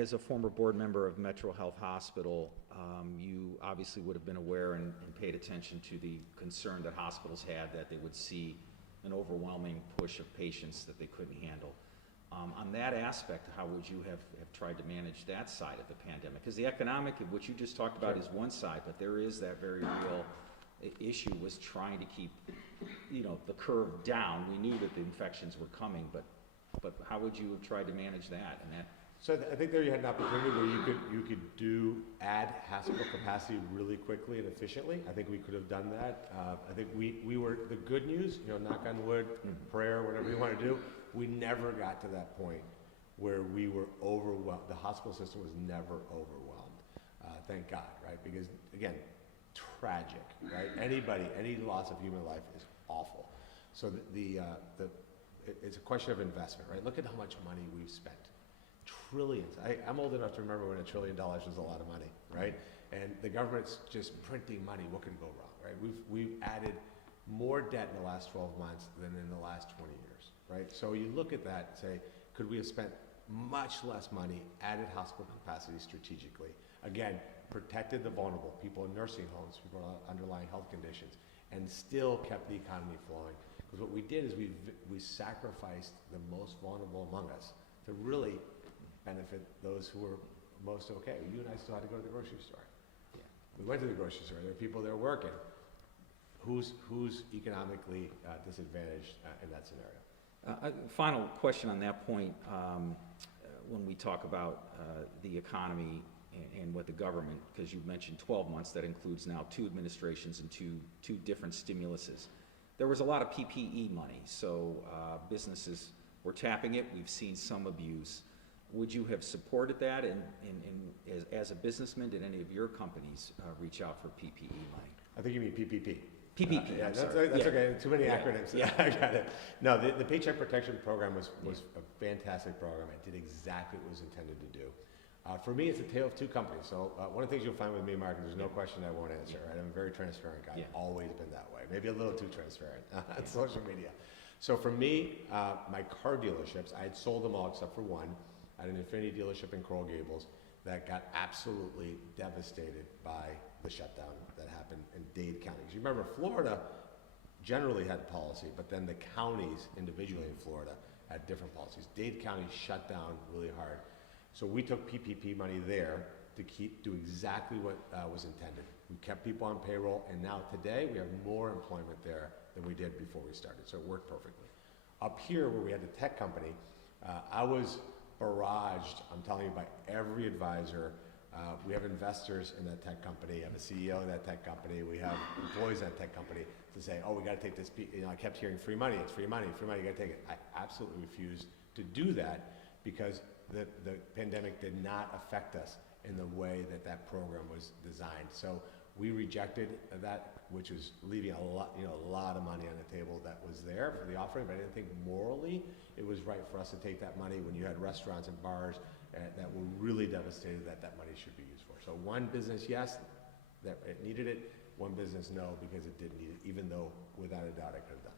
As a former board member of Metro Health Hospital, you obviously would have been aware and paid attention to the concern that hospitals had that they would see an overwhelming push of patients that they couldn't handle. On that aspect, how would you have tried to manage that side of the pandemic? Because the economic, what you just talked about, is one side, but there is that very real issue was trying to keep, the curve down. We knew that the infections were coming, but how would you have tried to manage that? So I think there you had an opportunity where you could add hospital capacity really quickly and efficiently. I think we could have done that. I think we were, the good news, knock on wood, prayer, whatever you want to do, we never got to that point where we were overwhelmed. The hospital system was never overwhelmed. Thank God, right? Because again, tragic, right? Any loss of human life is awful. So it's a question of investment, right? Look at how much money we've spent. Trillions. I'm old enough to remember when $1 trillion was a lot of money, right? And the government's just printing money. What can go wrong, right? We've added more debt in the last 12 months than in the last 20 years, right? So you look at that and say, could we have spent much less money, added hospital capacity strategically? Again, protected the vulnerable, people in nursing homes, people with underlying health conditions, and still kept the economy flowing. Because what we did is we sacrificed the most vulnerable among us to really benefit those who were most okay. You and I still had to go to the grocery store. Yeah. We went to the grocery store. There are people there working. Who's economically disadvantaged in that scenario? Final question on that point. When we talk about the economy and what the government, because you mentioned 12 months, that includes now 2 administrations and two different stimuluses. There was a lot of PPE money, so businesses were tapping it. We've seen some abuse. Would you have supported that? And as a businessman, did any of your companies reach out for PPE money? I think you mean PPP. PPP, yeah, that's okay. Too many acronyms. Yeah. I got it. No, the Paycheck Protection Program was a fantastic program. It did exactly what it was intended to do. For me, it's a tale of two companies. So one of the things you'll find with me, Mark, is there's no question I won't answer. Right? I'm a very transparent guy. I've always been that way. Maybe a little too transparent on social media. So for me, my car dealerships, I had sold them all except for one. I had an Infiniti dealership in Coral Gables that got absolutely devastated by the shutdown that happened in Dade County. You remember, Florida generally had policy, but then the counties individually in Florida had different policies. Dade County shut down really hard. So we took PPP money there to do exactly what was intended. We kept people on payroll, and now today we have more employment there than we did before we started, so it worked perfectly. Up here, where we had the tech company, I was barraged, I'm telling you, by every advisor. We have investors in that tech company, I have a CEO in that tech company, we have employees in that tech company to say, oh, we gotta take this, I kept hearing free money, it's free money, you gotta take it. I absolutely refused to do that because the pandemic did not affect us in the way that program was designed. So we rejected that, which was leaving a lot of money on the table that was there for the offering, but I didn't think morally it was right for us to take that money when you had restaurants and bars that were really devastated that money should be used for. So one business, yes, that it needed it, one business, no, because it didn't need it, even though without a doubt I could have done